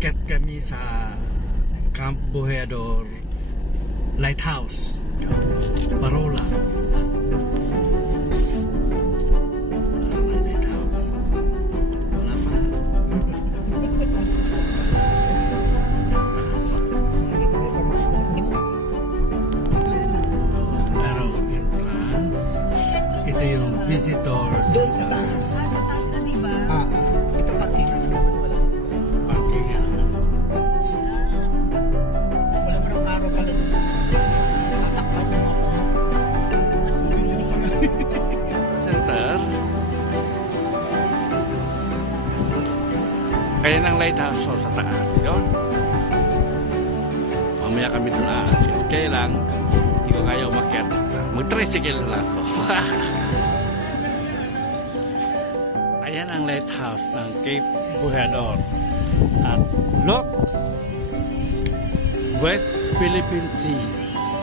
Aakyat kami sa Camp Boheador Lighthouse, Parola. Nasaan ang lighthouse? Wala pa. Pero entrance, ito yung visitors. Doon sa taas. Sa taas na, diba? Ito parking. Parking yan. Wala mo ng araw pala doon. Tatakpan mo ako. Center. Kaya ng lighthouse so, sa taas. Yun. Mamaya kami doon aakyat. Kaya lang, hindi ko kaya umakyat. Mag-tricycle na lang ako. Ayan ang lighthouse ng Cape Boheador. At look! West Philippine Sea.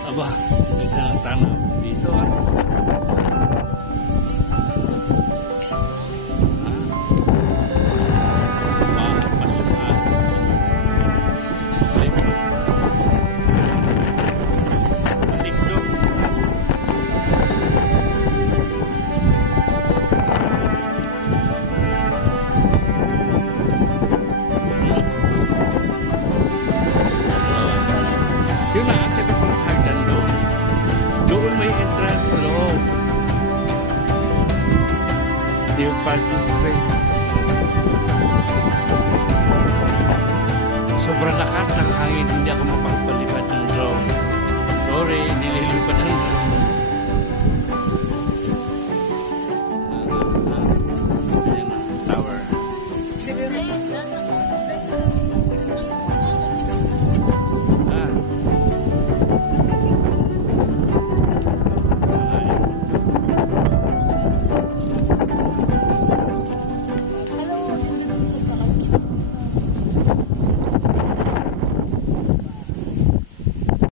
Aba, ganda ang tanaw dito. Yun na, kasi ito pang hagdan doon. Doon may entrance sa loob. Ito yung parking space. Sobrang lakas ng hangin, hindi ako mapagpalipad ng drone. Sorry, nililipad ng drone.